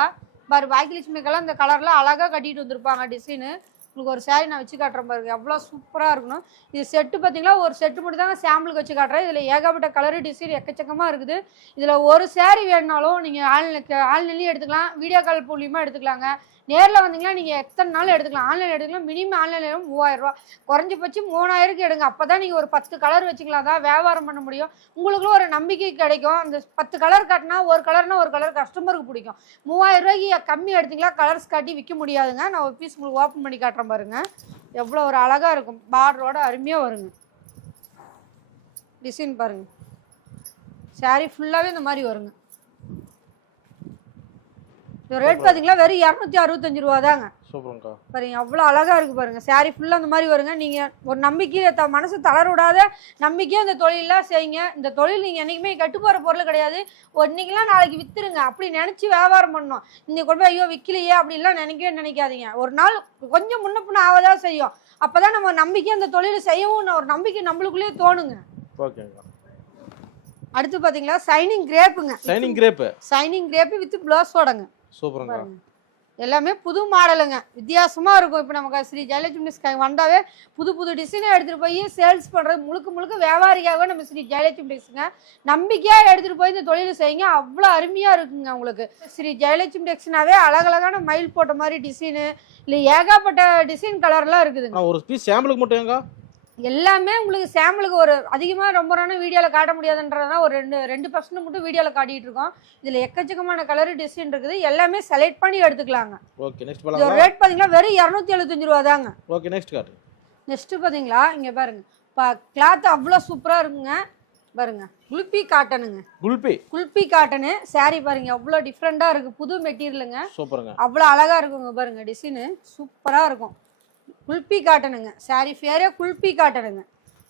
பாரு பாக்கியலட்சுமிக்கெல்லாம் இந்த கலரில் அழகாக கட்டிட்டு வந்திருப்பாங்க டிசைனு உங்களுக்கு ஒரு சாரி நான் வச்சு காட்டுறேன் பாருங்க. எவ்வளோ சூப்பராக இருக்கணும். இது செட்டு பார்த்தீங்களா? ஒரு செட்டு மட்டும் தாங்க சாம்பிளுக்கு வச்சு காட்டுறேன். இதில் ஏகப்பட்ட கலரு டிசைன் எக்கச்சக்கமாக இருக்குது. இதில் ஒரு சாரி வேணுனாலும் நீங்கள் ஆன்லைனுக்கு ஆன்லைன்லேயும் எடுத்துக்கலாம். வீடியோ கால் மூலியமாக எடுத்துக்கலாங்க. நேரில் வந்தீங்கன்னா நீங்கள் எத்தனை நாள் எடுத்துக்கலாம்? ஆன்லைன் எடுத்துக்கலாம். மினிமம் ஆன்லைனில் மூவாயிரம் ரூபா. குறைஞ்சபட்சம் மூணாயிரக்கு எடுங்க. அப்போ தான் நீங்கள் ஒரு பத்து கலர் வச்சுக்கலாம். தான் வியாபாரம் பண்ண முடியும். உங்களுக்குள்ள ஒரு நம்பிக்கை கிடைக்கும். அந்த பத்து கலர் காட்டினா ஒரு கலர்னா ஒரு கலர் கஸ்டமருக்கு பிடிக்கும். மூவாயிரரூவாய்க்கு கம்மி எடுத்தீங்களா கலர்ஸ் காட்டி விற்க முடியாதுங்க. நான் ஒரு பீஸ் உங்களுக்கு ஓப்பன் பண்ணி காட்டுறேன். பாருங்க. எவ்வளோ ஒரு அழகாக இருக்கும். பார்டரோட அருமையாக வருங்க. டிசைன் பாருங்க. Saree ஃபுல்லாகவே இந்த மாதிரி வருங்க. ரேட் பார்த்தீங்களா வெறும் இரநூத்தி அறுபத்தஞ்சு ரூபா தாங்க
சூப்பருங்கக்கா.
பாருங்க அவ்வளோ அழகா இருக்கு பாருங்க. saree ஃபுல்லாக அந்த மாதிரி வருங்க. நீங்க ஒரு நம்பிக்கையை த மனசு தளர விடாத நம்பிக்கையாக இந்த தொழிலெலாம் செய்யுங்க. இந்த தொழில் நீங்க என்னைக்குமே கெட்டு போகிற பொருள் கிடையாது. இன்னைக்கெல்லாம் நாளைக்கு வித்துருங்க. அப்படி நினைச்சு வியாபாரம் பண்ணணும். இன்னைக்கு கொண்டு போய் ஐயோ விற்கலையே அப்படிலாம் நினைக்கவே நினைக்காதீங்க. ஒரு நாள் கொஞ்சம் முன்ன பின்ன ஆவதான் செய்யும். அப்பதான் நம்ம நம்பிக்கை அந்த தொழிலை செய்யவும் ஒரு நம்பிக்கை நம்மளுக்குள்ளேயே தோணுங்க. அடுத்து பாத்தீங்களா? Shining கிரேப்புங்க
shining crepe
shining crepe with ப்ளவுஸோடங்க
சூப்பருங்கக்கா.
பாருங்க. எல்லாமே புது மாடலுங்க. வித்தியாசமாக இருக்கும். இப்போ நமக்கு ஸ்ரீ ஜெயலட்சுமி டெக்ஸ் வந்தாவே புது புது டிசைனை எடுத்துகிட்டு போய் சேல்ஸ் பண்ணுறது முழுக்க முழுக்க வியாபாரிக்காக நம்ம ஸ்ரீ ஜெயலட்சுமி டெக்ஸுங்க நம்பிக்கையாக எடுத்துகிட்டு போய் இந்த தொழில் செய்யுங்க. அவ்வளோ அருமையாக இருக்குங்க உங்களுக்கு. ஸ்ரீ ஜெயலட்சுமி டெக்ஸ்னாவே அழகழகான மயில் போட்ட மாதிரி டிசைனு இல்லை ஏகப்பட்ட டிசைன் கலர்லாம் இருக்குதுங்க.
ஒரு பீஸ் சாம்பிளுக்கு மட்டும் எங்க
எல்லாமே உங்களுக்கு சாம்பிளுக்கு ஒரு அதிகமாக ரொம்ப நேரம் வீடியோவில் காட்ட முடியாதுன்றதுனா ஒரு ரெண்டு ரெண்டு பர்சன்ட் மட்டும் வீடியோவில் காட்டிட்டு இருக்கோம். இதில் எக்கச்சக்கமான கலர் டிசைன் இருக்குது. எல்லாமே செலக்ட் பண்ணி எடுத்துக்கலாங்க.
ஓகே நெக்ஸ்ட்
இது ரேட் பார்த்தீங்கன்னா வெறும் இரநூத்தி எழுபத்தஞ்சு ரூபா தாங்க.
ஓகே நெக்ஸ்ட் காட்டு
நெக்ஸ்ட் பார்த்தீங்களா இங்கே பாருங்க. பா கிளாத் அவ்வளோ சூப்பராக இருக்குங்க. பாருங்க. குல்பி காட்டனுங்க
குல்பி?
குல்பி காட்டனு saree பாருங்க. அவ்வளோ டிஃப்ரெண்ட்டாக இருக்குது புது மெட்டீரியலுங்க
சூப்பருங்க.
அவ்வளோ அழகா இருக்குங்க பாருங்க. டிசைனு சூப்பரா இருக்கும். குல்பி காட்டனுங்க சாரி பேரே குல்பி காட்டனுங்க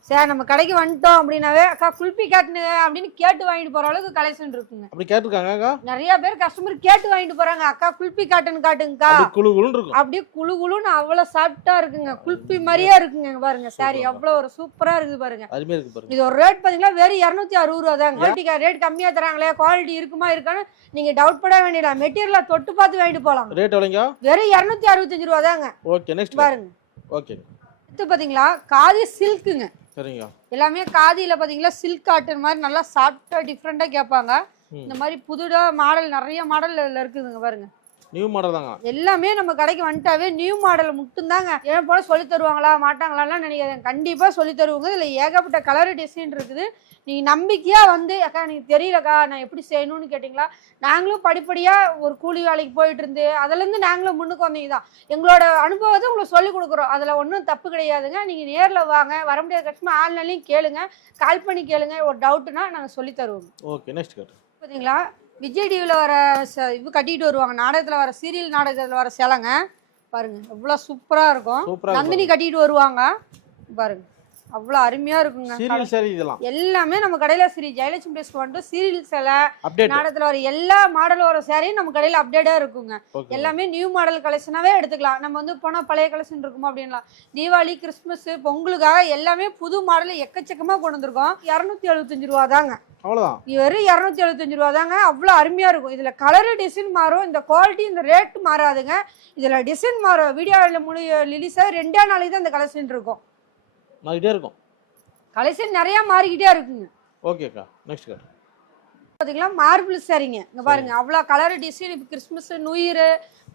சரி நம்ம கடைக்கு வந்துட்டோம் அப்படின்னாவே அக்கா குல்பி காட்டனு அப்படின்னு கேட்டு வாங்கிட்டு போற அளவுக்கு கலெக்ஷன் இருக்குங்க.
அப்படி கேட்டிருக்காங்கக்கா
நிறைய பேர் கஸ்டமர் கேட்டு வாங்கிட்டு போறாங்க. அக்கா குல்பி காட்டன் காட்டுங்கக்கா.
குழு குழுன்னு இருக்கும்.
அப்படியே குளு குளுன்னு அவ்வளவு சாஃப்டா இருக்குங்க. குல்பி மாதிரியே இருக்குங்க பாருங்க. சாரி அவ்வளவு ஒரு சூப்பரா இருக்குது பாருங்க.
இருக்கு பாருங்க.
இது ஒரு ரேட் பாத்தீங்கன்னா வெறும் இரநூத்தி அறுபது ரூபா தாங்க. குவாலிட்டி ரேட் கம்மியா தராங்களே குவாலிட்டி இருக்குமா இருக்கான்னு நீங்க டவுட் பட வேண்டியதா மெட்டீரியலை தொட்டு பார்த்து வாங்கிட்டு போலாம்
ரேட் எவ்வளோங்க?
வெறும் இரநூத்தி அறுபத்தஞ்சு ரூபா தாங்க.
ஓகே நெக்ஸ்ட்
பாருங்க.
ஓகே
அடுத்து பாத்தீங்களா? காதி சில்க்குங்க.
சரிங்க.
எல்லாமே காதியில பாத்தீங்களா? சில்க் காட்டன் மாதிரி நல்லா சாஃப்டா டிஃப்ரெண்டா கேட்பாங்க. இந்த மாதிரி புதுடா மாடல் நிறைய மாடல் இருக்குதுங்க பாருங்க.
நியூ மாடல் தாங்க.
எல்லாமே நம்ம கடைக்கு வந்துட்டாவே நியூ மாடல் மட்டும்தாங்க ஏன் போல சொல்லி தருவாங்களா மாட்டாங்களாலாம் நினைக்காதீங்க. கண்டிப்பா சொல்லி தருவாங்க. இதுல ஏகப்பட்ட கலர் டிசைன் இருக்குது. நீங்க நம்பிக்கையா வந்து அக்கா எனக்கு தெரியலக்கா நான் எப்படி செய்யணும்னு கேட்டிங்களா? நாங்களும் படிப்படியா ஒரு கூலி வேலைக்கு போயிட்டு இருந்து அதுல இருந்து நாங்களும் முன்னுக்கு வந்தீங்க தான். எங்களோட அனுபவத்தை உங்களுக்கு சொல்லி கொடுக்குறோம். அதுல ஒன்றும் தப்பு கிடையாதுங்க. நீங்க நேர்ல வாங்க வர முடியாத கஷ்டமா ஆன்லைன்லயும் கேளுங்க. கால் பண்ணி கேளுங்க. ஒரு டவுட்னா நாங்க சொல்லி தருவோம்.
ஓகே நெக்ஸ்ட்
பார்த்தீங்களா விஜய் டிவியில் வர ச இது கட்டிட்டு வருவாங்க. நாடகத்தில் வர சீரியல் நாடகத்தில் வர சிலைங்க. பாருங்க எவ்வளோ சூப்பராக இருக்கும். நந்தினி கட்டிட்டு வருவாங்க. பாருங்க. அவ்வளோ அருமையாக இருக்குங்க
சீரியல் சரி இதெல்லாம்.
எல்லாமே நம்ம கடையில் ஸ்ரீ ஜெயலட்சுமி பேஸ்ட் வந்துட்டு சீரியல் சிலை நாடகத்தில் வர எல்லா மாடல் வர சேரையும் நம்ம கடையில் அப்டேட்டாக இருக்குங்க. எல்லாமே நியூ மாடல் கலெக்ஷனாகவே எடுத்துக்கலாம். நம்ம வந்து போனால் பழைய கலெக்ஷன் இருக்குமா அப்படின்லாம். தீபாவளி கிறிஸ்மஸ் பொங்கலுக்காக எல்லாமே புது மாடல் எக்கச்சக்கமாக கொண்டு வந்திருக்கோம். இரநூத்தி எழுபத்தஞ்சு ரூபா தாங்க.
அவ்வளோதான்
வெறும் இரநூத்தி எழுபத்தஞ்சு ரூபா தாங்க. அவ்வளோ அருமையாக இருக்கும். இதில் கலரு டிசைன் மாறும். இந்த குவாலிட்டி இந்த ரேட் மாறாதுங்க. இதில் டிசைன் மாறும். வீடியோவில் முடி ரிலீஸாக ரெண்டே நாளைக்கு தான் இந்த கலெக்ஷன் இருக்கும்.
மாறிக்கிட்டே இருக்கும்.
கலெக்ஷன் நிறையா மாறிக்கிட்டே இருக்குங்க.
ஓகேக்கா நெக்ஸ்ட் காட்டு
பார்த்தீங்களா மார்பிள் சரிங்க. இங்கே பாருங்க அவ்வளோ கலர் டிசைன் இப்போ கிறிஸ்மஸ் நியூ இயர்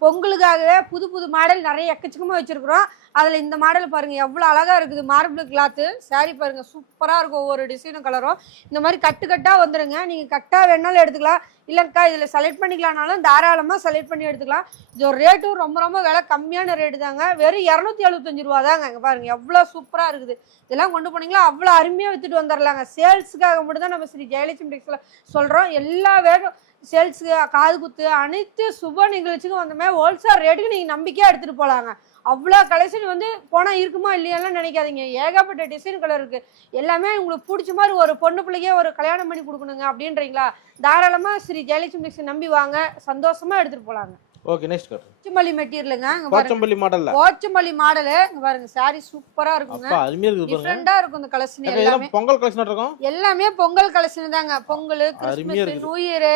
பொங்கலுக்காகவே புது புது மாடல் நிறைய எக்கச்சக்கமாக வச்சுருக்குறோம். அதில் இந்த மாடல் பாருங்கள் எவ்வளோ அழகாக இருக்குது. மார்பிள் கிளாத்து சாரீ பாருங்கள் சூப்பராக இருக்கும் ஒவ்வொரு டிசைனும் கலரும் இந்த மாதிரி கட்டு கட்டாக வந்துடுங்க நீங்கள் கட்டாக வேணாலும் எடுத்துக்கலாம். இல்லைக்கா இதில் செலக்ட் பண்ணிக்கலாம்னாலும் தாராளமாக செலக்ட் பண்ணி எடுத்துக்கலாம். இது ஒரு ரேட்டும் ரொம்ப ரொம்ப விலை கம்மியான ரேட்டு தாங்க. வெறும் இரநூத்தி எழுபத்தஞ்சு ரூபா தாங்க இங்கே பாருங்கள் எவ்வளோ சூப்பராக இருக்குது. இதெல்லாம் கொண்டு போனீங்களா அவ்வளோ அருமையாக வித்துட்டு வந்துடலாங்க சேல்ஸுக்காக மட்டும் தான் நம்ம ஸ்ரீ ஜெயலட்சுமி டெக்ஸில் சொல்கிறோம் எல்லா வேகம் சேல்ஸுக்கு காது குத்து அனைத்து சுப நிகழ்ச்சிக்கும் வந்தமே ஹோல்சேல் ரேட்டுக்கு நீங்கள் நம்பிக்கையாக எடுத்துகிட்டு போகலாங்க அவ்வளோ கலெக்ஷன் வந்து போனால் இருக்குமா இல்லையாலாம் நினைக்காதீங்க. ஏகப்பட்ட டிசைன் கலர் இருக்குது எல்லாமே உங்களுக்கு பிடிச்ச மாதிரி ஒரு பொண்ணு பிள்ளைக்கே ஒரு கல்யாணம் பண்ணி கொடுக்கணுங்க அப்படின்றீங்களா? தாராளமாக ஸ்ரீ ஜெயலட்சுமி டெக்ஸ் நம்பி வாங்க. சந்தோஷமாக எடுத்துகிட்டு போகலாங்க
ஓகே நெக்ஸ்ட் காட்டு
போச்சம்பள்ளி மெட்டீரியலுங்க
போச்சம்பள்ளி மாடல்ல
போச்சம்பள்ளி மாடலு இங்க பாருங்க சாரி சூப்பரா இருக்குங்க.
அப்பா அருமையா இருக்குது பாருங்க.
டிஃப்ரெண்டா இருக்கும் இந்த கலெக்ஷன் எல்லாமே.
பொங்கல் கலெக்ஷன் இருக்கும்?
எல்லாமே பொங்கல் கலெக்ஷன் தாங்க. பொங்கல் கிறிஸ்மஸ். New year.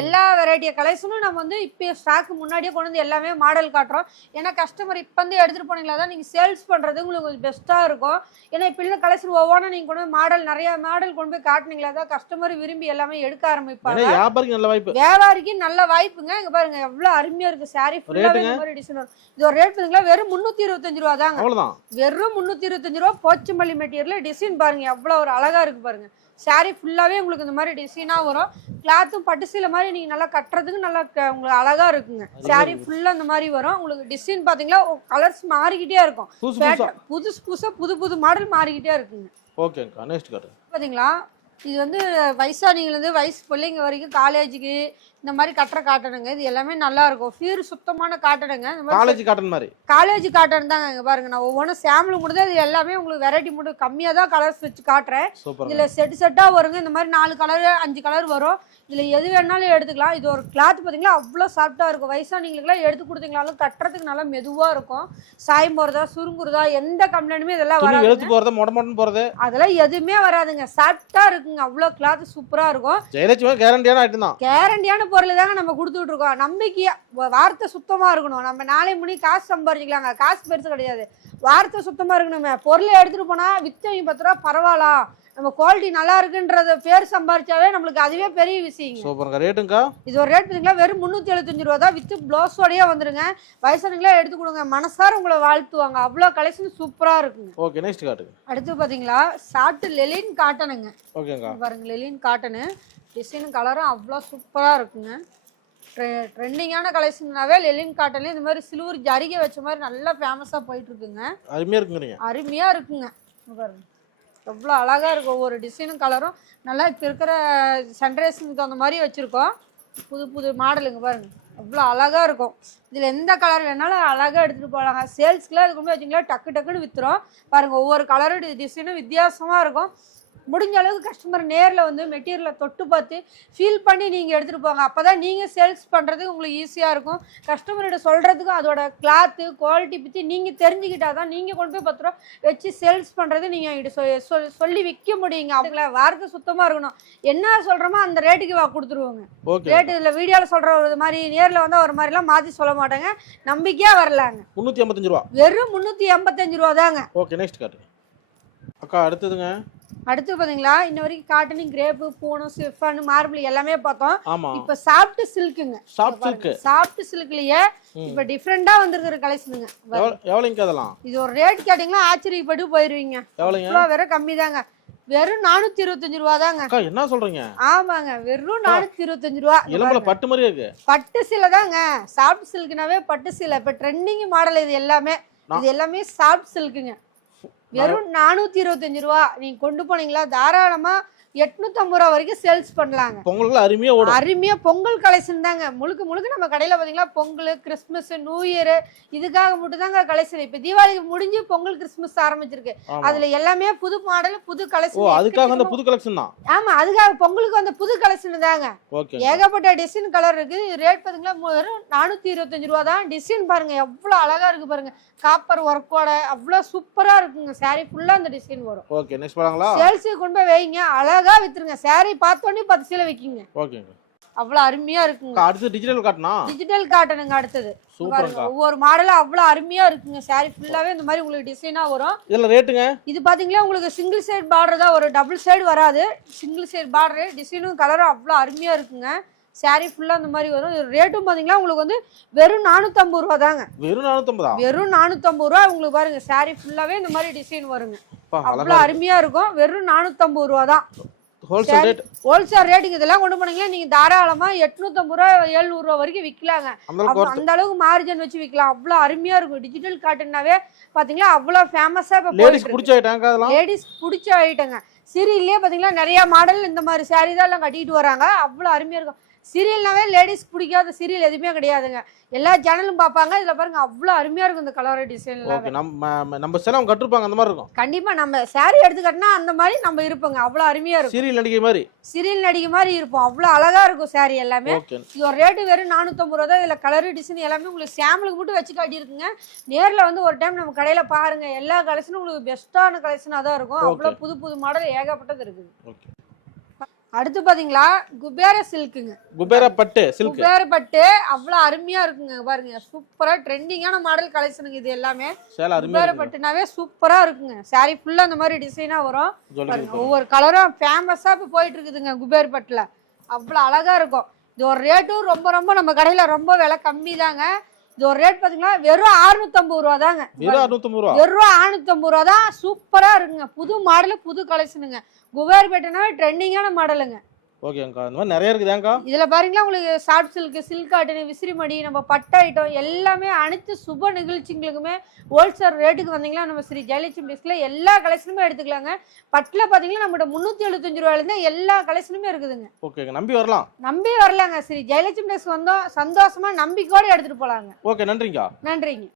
எல்லா வெரைட்டி கலெக்ஷனும் நம்ம வந்து இப்போ ஸ்டாக் முன்னாடியே கொண்டு வந்து எல்லாமே மாடல் காட்டுறோம். ஏன்னா கஸ்டமர் இப்போ வந்து எடுத்துட்டு போனீங்களா தான் நீங்க சேல்ஸ் பண்றது உங்களுக்கு கொஞ்சம் பெஸ்ட்டா இருக்கும். ஏன்னா இப்போ இல்லை கலெக்ஷன் ஒவ்வொன்றும் நீங்க கொண்டு போய் மாடல் நிறைய மாடல் கொண்டு போய் காட்டுனீங்களா தான் கஸ்டமர் விரும்பி எல்லாமே எடுக்க ஆரம்பிப்பாங்க.
வியாபாரிக்கு நல்ல வாய்ப்பு.
வியாபாரிக்கு நல்ல வாய்ப்புங்க. இங்க பாருங்க எவ்வளவு அருமையா இருக்கு சாரி
ரேட்டுங்க?
இந்த மாதிரி டிசைன் வரும். இது ஒரு ரேட் பாத்தீங்களா? வெறும் முன்னூத்தி இருபத்தஞ்சு ரூபா தாங்க வெறும் முந்நூற்றி இருபத்தஞ்சு ரூபா போச்சம்பள்ளி மெட்டீரியல் டிசைன் பாருங்க எவ்வளோ ஒரு அழகா இருக்கு பாருங்க. Saree ஃபுல்லாவே உங்களுக்கு இந்த மாதிரி டிசைனா வரும். கிளாத்தும் பட்டு சீலை மாதிரி நீங்க நல்லா கட்டுறதுக்கு நல்லா உங்களுக்கு அழகா இருக்குங்க. Saree ஃபுல்லா இந்த மாதிரி வரும். உங்களுக்கு டிசைன் பாத்தீங்களா கலர்ஸ் மாறிக்கிட்டே இருக்கும்.
புதுசு புதுசா.
Pattern புதுசு புதுசா புது புது மாடல் மாறிக்கிட்டே இருக்குங்க.
ஓகேங்கக்கா நெக்ஸ்ட்
பாத்தீங்களா இது வந்து வயசானிலேருந்து வயசு பிள்ளைங்க வரைக்கும் காலேஜுக்கு இந்த மாதிரி கட்டுற காட்டனுங்க. இது எல்லாமே நல்லா இருக்கும். ஃபீர் சுத்தமான காட்டனுங்க. இந்த மாதிரி
காலேஜ் காட்டன் மாதிரி.
காலேஜ் காட்டன் தாங்க இங்க பாருங்க. நான் ஒவ்வொன்றும் சாம்பிள் முடிஞ்சு இது எல்லாமே உங்களுக்கு வெரைட்டி மட்டும் கம்மியாக தான் கலர்ஸ் வச்சு காட்டுறேன். இதில் செட் செட்டாக வருங்க. இந்த மாதிரி நாலு கலர் அஞ்சு கலர் வரும். இதில் எது வேணாலும் எடுத்துக்கலாம். இது ஒரு கிளாத் பார்த்தீங்களா அவ்வளோ சாஃப்டாக இருக்கும். வயசானவங்களுக்குலாம் எடுத்து கொடுத்தீங்களாலும் கட்டுறதுக்கு நல்லா மெதுவாக இருக்கும். சாயம் போகிறதா சுருங்குறதா எந்த கம்ப்ளைண்ட்டுமே இதெல்லாம் வராது
எழுத்து போறது மொட போறது?
அதெல்லாம் எதுவுமே வராதுங்க. சாஃப்டாக இருக்குங்க. அவ்வளோ கிளாத் சூப்பராக இருக்கும்.
கேரண்டியான
கேரண்டியான பொருள் தாங்க நம்ம கொடுத்துட்டு இருக்கோம் நம்பிக்கையா வார்த்தை சுத்தமா இருக்கணும். நம்ம நாளை மணி காசு சம்பாரிச்சிக்கலாங்க. காசு பெருசு கிடையாது. வார்த்தை சுத்தமா இருக்கணுமே. பொருளை எடுத்துட்டு போனா வித்தவங்க பத்து ரூபா பரவாயில்ல. நம்ம குவாலிட்டி நல்லா இருக்குன்றத பேர் சம்பாரிச்சாவே நம்மளுக்கு அதுவே பெரிய விஷயங்க.
சூப்பருங்க. ரேட்டுங்கக்கா
இது ஒரு ரேட் பார்த்தீங்களா? வெறும் முந்நூற்றி எழுபத்தஞ்சு ரூபா தான். வித்து ப்ளவுஸோடயே வந்துருங்க. வயசானங்களே எடுத்து கொடுங்க. மனசார உங்களை வாழ்த்துவாங்க. அவ்வளோ கலெக்ஷன் சூப்பராக இருக்குங்க.
ஓகே நெக்ஸ்ட் காட்டுங்க
அடுத்து பார்த்தீங்களா? சாட்டு லெலின் காட்டனுங்க இங்க பாருங்க லெலின் காட்டனு டிசைன் கலரும் அவ்வளோ சூப்பராக இருக்குங்க. ட்ரெண்டிங்கான கலெக்ஷன்னாவே லெலின் காட்டன்ல இந்த மாதிரி சில்வர் ஜரிகை வச்ச மாதிரி நல்லா ஃபேமஸாக போயிட்டு இருக்குங்க அருமையாக இருக்குங்க. இங்க பாருங்க. எவ்வளோ அழகாக இருக்கும் ஒவ்வொரு டிசைனும் கலரும் நல்லா இப்போ இருக்கிற ஜென்ரேஷனுக்கு அந்த மாதிரி வச்சுருக்கோம். புது புது மாடலுங்க பாருங்க. எவ்வளோ அழகாக இருக்கும். இதில் எந்த கலர் வேணாலும் அழகாக எடுத்துகிட்டு போகலாங்க. சேல்ஸ்க்குலாம் கொண்டு போய் வச்சிங்களா? டக்கு டக்குன்னு விற்றுரும் பாருங்கள் ஒவ்வொரு கலரும் டிசைனும் வித்தியாசமாக இருக்கும். முடிஞ்ச அளவுக்கு கஸ்டமர் நேரில் வந்து மெட்டீரியலை தொட்டு பார்த்து ஃபீல் பண்ணி நீங்கள் எடுத்துகிட்டு போங்க. அப்போ தான் நீங்கள் சேல்ஸ் பண்ணுறதுக்கு உங்களுக்கு ஈஸியாக இருக்கும். கஸ்டமர்கிட்ட சொல்கிறதுக்கும் அதோட கிளாத்து குவாலிட்டி பற்றி நீங்கள் தெரிஞ்சுக்கிட்டா தான் நீங்கள் கொண்டு போய் பத்து ரூபா வச்சு சேல்ஸ் பண்ணுறது நீங்கள் சொல்லி விற்க முடியுங்க. அவங்கள வார்த்தை சுத்தமாக இருக்கணும். என்ன சொல்கிறோமோ அந்த ரேட்டுக்கு வா கொடுத்துருவோங்க. ரேட்டு இதில் வீடியோவில் சொல்கிற ஒரு மாதிரி நேரில் வந்தால் ஒரு மாதிரிலாம் மாற்றி சொல்ல மாட்டாங்க. நம்பிக்கையாக வரலாங்க.
முந்நூற்றி ஐம்பத்தஞ்சு ரூபா.
வெறும் முந்நூற்றி எண்பத்தஞ்சு ரூபா தாங்க.
ஓகே நெக்ஸ்ட் காட்டுங்க அக்கா அடுத்ததுங்க.
அடுத்து பார்த்தீங்களா இன்ன வரைக்கும் காட்டனிங் கிரேப்பு பூனம் சிஃபான் மார்பிள் எல்லாமே பார்த்தோம்.
ஆமா.
இப்போ சாஃப்ட் சில்க்குங்க
சாஃப்ட் சில்க்
சாஃப்ட் சில்க்லயே. இப்போ டிஃப்ரெண்டாக வந்திருக்கிற கலெக்ஷனுங்க
எவ்வளோ எவ்வளோங்க அதெல்லாம்?
இது ஒரு ரேட் கேட்டிங்களா ஆச்சரியப்பட்டு போயிருவீங்க.
எவ்வளோங்க?
இவ்வளோ வெறும் கம்மி தாங்க வெறும் நானூற்றி இருபத்தஞ்சு ரூபா தாங்க.
என்ன சொல்றீங்க?
ஆமாங்க வெறும் நானூற்றி இருபத்தஞ்சு ரூபா.
இளம்பல. பட்டு மாதிரி இருக்கு.
பட்டு சீலை தாங்க. சாஃப்ட் சில்க்னாவே பட்டு சீலை. இப்போ ட்ரெண்டிங் மாடல் இது எல்லாமே. இது எல்லாமே சாஃப்ட் சில்க்குங்க வெறும் நானூத்தி இருபத்தஞ்சு ரூபா நீங்க கொண்டு போனீங்களா? தாராளமா எட்நூத்தம்பது ரூபா வரைக்கும் சேல்ஸ் பண்ணலாங்க.
பொங்கலுக்கு அருமையா ஓடும்.
அருமையா பொங்கல் கலெக்ஷன் தாங்க. முழுக்க முழுக்க நம்ம கடையில பாத்தீங்களா பொங்கல் கிறிஸ்மஸ் நியூ இயர் இதுக்காக மட்டும் தாங்க கலெக்ஷன். இப்ப தீபாவளிக்கு முடிஞ்சு பொங்கல் கிறிஸ்மஸ் ஆரம்பிச்சிருக்கு. அதுல எல்லாமே புது மாடல் புது கலெக்ஷன்
அதுக்காக அந்த புது கலெக்ஷன் தான்?
ஆமா அதுக்காக பொங்கலுக்கு அந்த புது கலெக்ஷன் தாங்க. ஏகப்பட்ட டிசைன் கலர் இருக்கு. ரேட் பாத்தீங்களா வெறும் நானூத்தி இருபத்தஞ்சு ரூபா தான். டிசைன் பாருங்க எவ்வளவு அழகா இருக்கு பாருங்க. காப்பர் ஒர்க்கோட அவ்வளவு சூப்பரா இருக்குங்க. Saree ஃபுல்லா அந்த டிசைன் வரும்.
ஓகே நெக்ஸ்ட் போலாங்களா
சேல்ஸுக்கு கொண்டு போய் வைங்க. அழகா வித்துருங்க. saree பார்த்தோன்னே பத்து சீலை விற்கிங்க
ஓகேங்க.
அவ்வளவு அருமையா இருக்குங்க.
அடுத்து டிஜிட்டல் காட்டினா?
டிஜிட்டல் காட்டனுங்க அடுத்தது. பாருங்க ஒவ்வொரு மாடலும் அவ்வளவு அருமையா இருக்குங்க. saree ஃபுல்லாவே இந்த மாதிரி உங்களுக்கு டிசைனா வரும்.
இதுல ரேட்டுங்க
இது பாத்தீங்களா உங்களுக்கு சிங்கிள் சைடு பார்டர் தான் ஒரு டபுள் சைடு வராது. சிங்கிள் சைடு பார்டர் டிசைனும் கலரும் அவ்வளோ அருமையா இருக்குங்க. saree ஃபுல்லா இந்த மாதிரி வரும். ரேட்டும் பாத்தீங்களா உங்களுக்கு வந்து வெறும் நானூத்தம்பது ரூபா தாங்க.
வெறும் நானூத்தம்பதா?
வெறும் நானூத்தம்பது ரூபா உங்களுக்கு பாருங்க saree ஃபுல்லாவே இந்த மாதிரி டிசைன் வருங்க. அவ்வளோ
அழகா
அருமையா இருக்கும். வெறும் நானூத்தம்பது ரூபா தான்.
ஹோல்சேல் ரேட்
ஹோல்சேல் ரேட்டுக்கு இதெல்லாம் கொண்டு போனீங்கன்னா நீங்க தாராளமா எட்நூத்தம்பது ரூபா எழுநூறு ரூபா வரைக்கும் விற்கலாங்க
அந்த அளவுக்கு
அவ்வளவு- மார்ஜின் வச்சு விற்கலாம் அவ்வளோ அருமையா இருக்கும். டிஜிட்டல் காட்டன்னாவே பாத்தீங்களா அவ்வளோ ஃபேமஸா இப்போ
லேடிஸ் பிடிச்ச ஐட்டாங்க அதெல்லாம்?
லேடிஸ் பிடிச்ச ஐட்டங்க சீரியல்லே பாத்தீங்களா நிறைய மாடல் இந்த மாதிரி saree தான் எல்லாம் கட்டிட்டு வராங்க. அவ்வளோ அருமையா இருக்கும். சீரியல்னாவே லேடிஸ் பிடிக்காத சீரியல் எதுவுமே கிடையாதுங்க. எல்லா சேனலும் பார்ப்பாங்க. இதுல பாருங்க அவ்வளோ அருமையா இருக்கும் இந்த கலர் டிசைன் எல்லாம்
ஓகே நம்ம நம்ம சிலம் கட்டிருப்பாங்க அந்த மாதிரி இருக்கும்.
கண்டிப்பா நம்ம saree எடுத்துக்கிட்டோம்னா அந்த மாதிரி நம்ம இருப்போங்க. அவ்வளோ அருமையா இருக்கும்.
சீரியல் நடிகை மாதிரி?
சீரியல் நடிகை மாதிரி இருப்போம். அவ்வளோ அழகா இருக்கும் saree எல்லாமே. ஒரு ரேட்டு வெறும் நானூற்றம்பது ரூபா தான் இதில் கலரு டிசைன் எல்லாமே உங்களுக்கு சாம்பிளுக்கு மட்டும் வச்சு காட்டியிருக்குங்க. நேரில் வந்து ஒரு டைம் நம்ம கடையில் பாருங்க. எல்லா கலெக்ஷனும் உங்களுக்கு பெஸ்ட்டான கலெக்ஷனாக தான் இருக்கும். அவ்வளோ. புது புது மாடல் ஏகப்பட்டது இருக்குது.
ஓகே
அடுத்து பார்த்தீங்களா குபேர சில்க்குங்க.
குபேரா பட்டு சில்க்
குபேர பட்டு அவ்வளோ அருமையா இருக்குங்க பாருங்க. சூப்பராக ட்ரெண்டிங்கான மாடல் கலெக்ஷனுங்க இது எல்லாமே. குபேர. பட்டுனாவே சூப்பரா இருக்குங்க. saree ஃபுல்லாக அந்த மாதிரி டிசைனாக வரும். ஒவ்வொரு கலரும் ஃபேமஸாக இப்போ போயிட்டு இருக்குதுங்க குபேர் பட்டில். அவ்வளோ அழகா இருக்கும். இது ஒரு ரேட்டும் ரொம்ப ரொம்ப நம்ம கடையில் ரொம்ப விலை கம்மி தாங்க இது ஒரு ரேட் பார்த்தீங்கன்னா வெறும் 650 ரூபா தாங்க.
வெறும் அறுநூத்தம்பது ரூபா?
வெறும் 650 ரூபா தான் சூப்பராக இருக்குங்க. புது மாடலு புது கலெக்ஷனுங்க குபேர் பட்டுனாவே ட்ரெண்டிங்கான மாடலுங்க
ஓகேங்கக்கா இந்த மாதிரி நிறைய இருக்குதாங்க்கா
இதில் பாருங்களா உங்களுக்கு சாஃப்ட் சில்க் சில்க் காட்டன் விசிறிமடி நம்ம பட்டு ஐட்டம் எல்லாமே அனைத்து சுப நிகழ்ச்சிங்களுக்குமே ஹோல்சேல் ரேட்டுக்கு வந்தீங்களா நம்ம ஸ்ரீ ஜெயலட்சுமி டிஸ்கில் எல்லா கலெக்ஷனுமே எடுத்துக்கலாங்க. பட்டில் பார்த்தீங்கன்னா நம்மகிட்ட முந்நூற்றி எழுபத்தஞ்சு ரூபாயிலேருந்து எல்லா கலெக்ஷனுமே இருக்குதுங்க.
ஓகேங்க நம்பி வரலாம்.
நம்பி வரலாங்க. ஸ்ரீ ஜெயலட்சுமி டிஸ்க் வந்தோம் சந்தோஷமா நம்பிக்கையோடு எடுத்துகிட்டு போகலாங்க
ஓகே நன்றிங்கக்கா
நன்றிங்க.